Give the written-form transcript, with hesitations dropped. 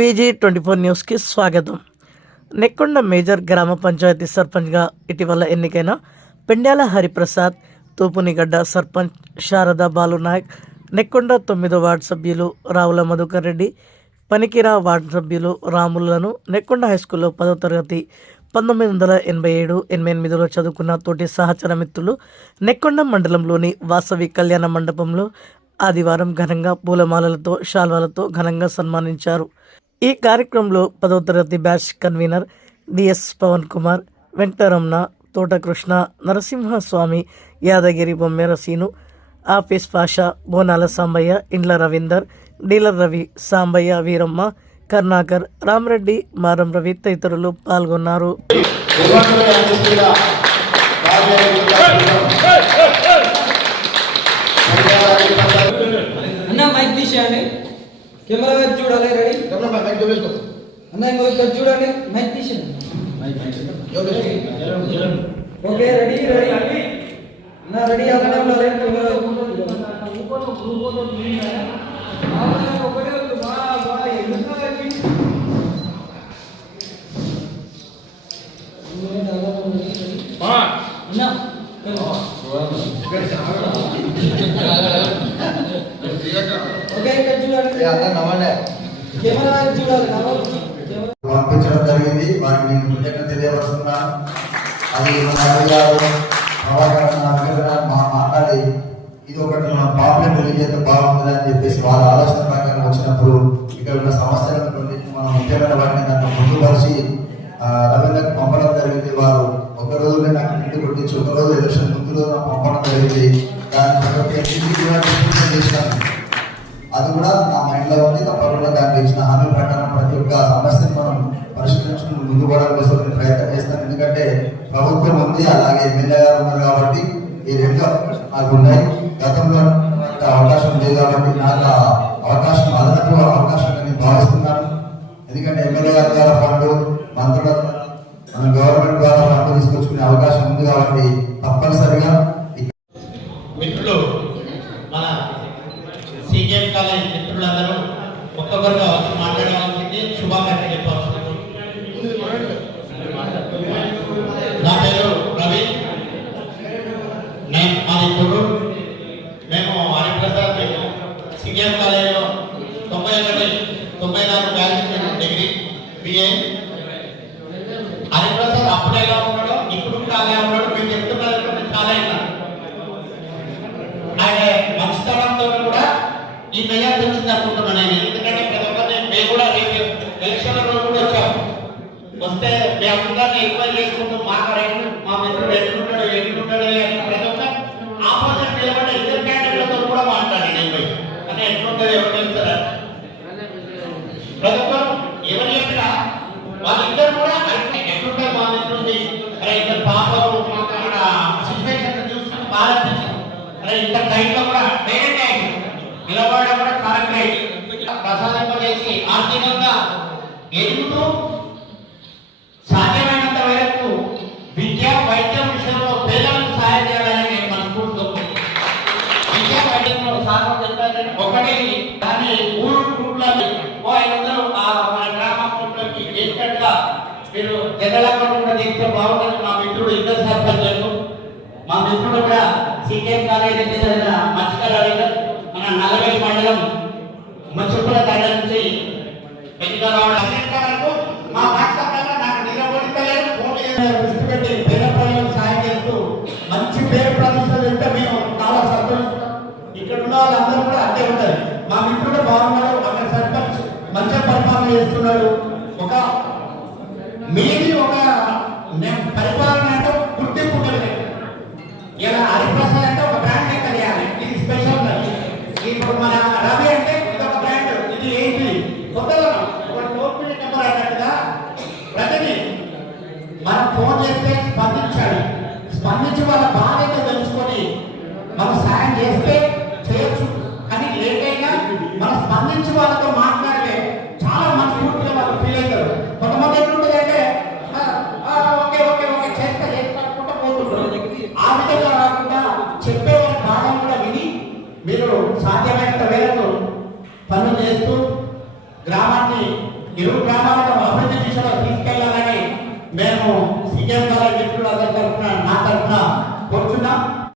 VG24 న్యూస్కి స్వాగతం. Nekkonda major గ్రామ పంచాయతీ సర్పంచ్గా ఇటీవల ఎన్నికైన పెండ్యాల హరిప్రసాద్, తూపునిగడ్డ సర్పంచ్ శారదా బాలునాయక్, నెక్కొండ 9వ వార్డు సభ్యులు రావుల మధుకర్ రెడ్డి, పనికిరా వార్డు సభ్యులు రాములను నెక్కొండ హైస్కూల్లో 10వ తరగతి 1987-88లో చదువుకున్న తోటి సహచర మిత్రులు నెక్కొండ మండలంలోని వాసవి కళ్యాణ మండపంలో ఆదివారం ఘనంగా పూలమాలలతో శాల్వాలతో ఘనంగా సన్మానించారు. ఈ కార్యక్రమంలో 10వ తరగతి batch convener D S Pavan Kumar, Venkataramana, Thotakrishna, Narasimhaswamy, Yadagiri Bommera Seenu, office Pasha, Bonala Sambaiah, Indla Ravinder, dealer Ravi, Sambaiah, Veeramma, Karnakar, Ramareddy, Maram Ravi తదితరులు పాల్గొన్నారు. మైక్ తీసేయండి, కెమెరా వైపు చూడాలి. రెడీ అన్న, ఇంకో ఇక్కడ చూడండి, మైక్ తీసేయండి. ఓకే, రెడీ రెడీ అన్న, రెడీ అలానే ఉండాలి. కెమెరా పంపించడం జరిగింది. వారికి నేను కృతజ్ఞత తెలియవస్తున్నాను. అది మాట్లాడి ఇది ఒకటి మన పాపులర్ రిలీజ్ అయితే బాగుంటుంది అని చెప్పేసి వాళ్ళ ఆలోచన ప్రకారం వచ్చినప్పుడు ఇక్కడ ఉన్న సమస్యలను మనం ముఖ్యమైన వాటిని దాంట్లో ముందుపరిచి రవీంద్రకు పంపడం జరిగింది. వారు ఒక రోజు నాకు ఇంటి కొట్టించి ఒక రోజు ఎలక్షన్ ముందు రోజు పంపడం జరిగింది. దాని చేసినాను. అది కూడా నా మైండ్లో ఉంది. తప్పకుండా దానికి ఇచ్చిన హామీ ప్రకారం ప్రతి ఒక్క సమస్యను మనం పరిష్కరించుకుని ముందు పోవడం కోసం ప్రయత్నం చేస్తాను. ఎందుకంటే ప్రభుత్వం ఉంది, అలాగే ఎమ్మెల్యే గారు ఉన్నారు కాబట్టి ఈ రెండు నాకు ఉన్నాయి. గతంలో అవకాశం లేదు కాబట్టి నాకు అవకాశం అదనపు అవకాశం నేను భావిస్తున్నాను. ఎందుకంటే ఎమ్మెల్యే గారి ద్వారా ఫండ్, మంత్రుల మన గవర్నమెంట్ ద్వారా ఫండ్ తీసుకొచ్చుకునే అవకాశం ఉంది కాబట్టి తప్పనిసరిగా మిత్రులు మన సీకేఎం కాలేజ్ మిత్రులందరూ ఒక్కొక్కరుగా వచ్చి మాట్లాడవలసింది శుభాకాంక్షలు చెప్పవలసింది. నా పేరు రవి, నేను మా మిత్రుడు. మేము హరిప్రసాద్, మేము సీకేఎం కాలేజ్లో 91-94 బ్యాచ్ డిగ్రీ బిఏ. హరిప్రసాద్ అప్పుడేలా ఉన్నాడో ఇప్పుడు కూడా అలా ఉన్నాడు. మేము చెప్తున్నారు చాలా ఆయన మంచితనంతో కూడా ఈ మెజార్టీ వచ్చింది అనుకుంటున్నాను నేను. ఎందుకంటే ప్రతి ఒక్కరిని మేము కూడా రేపు ఎలక్షన్ రోజు కూడా వచ్చాము. వస్తే మేమందరినీ ఎంక్వైరీ చేసుకుంటూ మా మిత్రుడు ఎట్లుంటాడు అని ప్రతి ఒక్క ఆపోజిట్ నిలబడే ఇద్దరు క్యాండిడేట్లతో కూడా మాట్లాడాను నేను పోయి. కానీ ఎట్లుంటుంది ఎవరు తెలుస్తారా ప్రతి ఒక్కరు ఎవరు చెప్పినా వాళ్ళిద్దరు కూడా ఎట్లుంటారు మా మిత్రుడి అరే ఇద్దరు పాపలు సిచ్యువేషన్ చూసుకుని బాగా అరే ఇంత టైంలో కూడా డైరెక్ట్ నిలబడడం కూడా కరెక్ట్ ప్రసాదింపజేసి ఆర్థికంగా ఎదుగుతూ సాధ్యమైనంత వరకు విద్యా వైద్యం విషయంలో పేదలకు సహాయం చేయాలని నేను మనస్ఫూర్తిగా విద్యా వైద్యంలో సాధన చెప్పాలని ఒకటి దాన్ని ఊళ్ళో 500 మన గ్రామంలోకి చేసినట్టుగా మీరు జగలకుండా చేస్తే బాగుంటుంది. మా మిత్రుడు ఇద్దరు సర్పంచులు, మా మిత్రుడు కూడా సీకేఎం కాలేజీ చదివిన మత్స్యకార మన నల్లవేలి మండలం ముచ్చుకుల తండ నుంచి వరకు మా వాట్సాప్లో నాకు నిలబడలేదు. దృష్టి పెట్టి పేద ప్రజలకు సాయం చేస్తూ మంచి పేరు ప్రతిష్టలు ఉంటే మేము చాలా సంతోషిస్తాం. ఇక్కడ ఉన్న వాళ్ళందరూ కూడా అంతే ఉంటారు. మా మిత్రుడు బాగున్నాడు, అక్కడ సర్పంచ్ మంచిగా పరిపాలన చేస్తున్నాడు. ఒక మీది ఒక పరిపాలన అంటే గుర్తింపు ఉంటుంది. ఇలా హరిప్రసాద్ అంటే ఒక బ్రాండ్ లెక్క చేయాలి. ఇది స్పెషల్. ఇప్పుడు మన రవి అంటే ఇది ఒక బ్రాండ్, ఇది ఏంటి కొత్తగా ఒక టోల్ నెంబర్ అన్నట్టుగా ప్రతిదీ మనం ఫోన్ చేస్తే స్పందించాలి. స్పందించి వాళ్ళ బాధ్యత తెలుసుకొని మనం సాయం చేస్తే చేయొచ్చు. కానీ లేట్ అయినా మనం స్పందించి వాళ్ళతో మాట్లాడితే చాలా మనస్ఫూర్తిగా వాళ్ళు ఫీల్ అవుతారు. కొంతమంది ఎట్లుంటుంది అంటే ఓకే ఓకే ఓకే చేస్తా చేసుకుంటూ పోతుంటారు. ఆ విధంగా కాకుండా చెప్పే భాగం కూడా విని మీరు సాధ్యమైనంత మేరకు పనులు చేస్తూ గ్రామాన్ని ఇరు గ్రామాలను అభివృద్ధి దిశలో తీసుకెళ్లాలని మేము సీఎం గారి మిత్రులందరి తరఫున నా తరఫున కోరుచున్నాం.